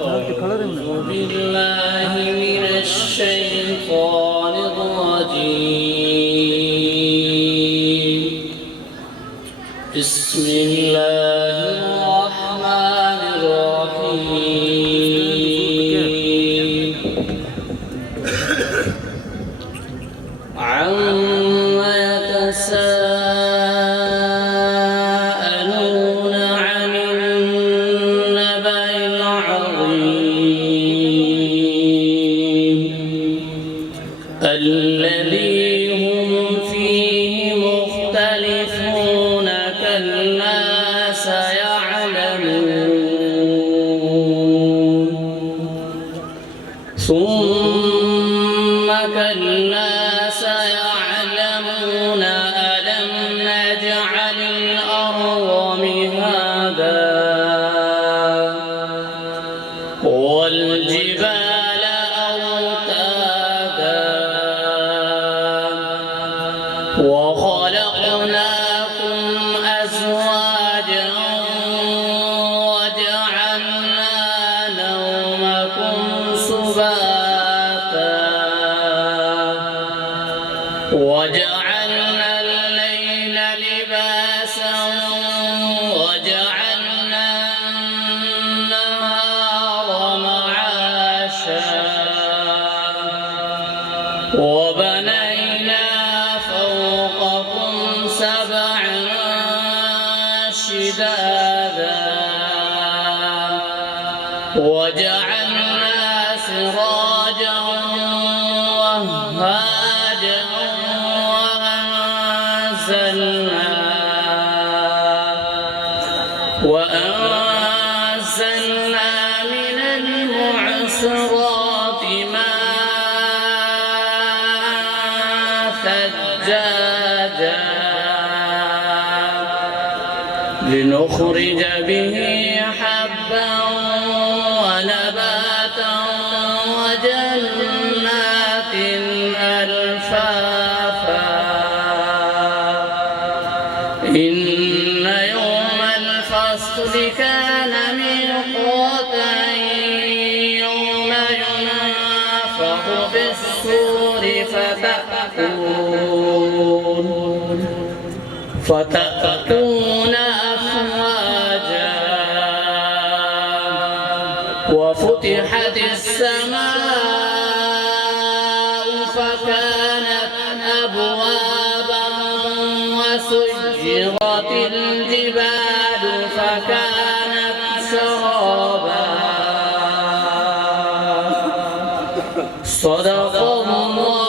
أعوذ بالله من الشيطان الرجيم بسم الله الرحمن الرحيم عما يتساءلون عن النبأ العظيم الذي هم فيه مختلفون كلا سيعلمون ثم كلا سيعلمون ألم نجعل الأرض مهادا والجبال أوتادا وخلقناكم أزواجا وجعلنا نومكم سباتا وجعلنا الليل لباسا وجعلنا النهار معاشا وبنينا فوقكم سبعا شدادا وجعلنا سراجا وهاجا وأنزلنا من المعصرات ماء ثجاجا لنخرج به حبا ونباتا وجنات ألفافا إن يوم الفصل كان ميقاتا يوم ينفخ في الصور فتأتون أفواجا وفتحت السماء فكانت أبوابا وسجرت الجبال فكانت سرابا صدق الله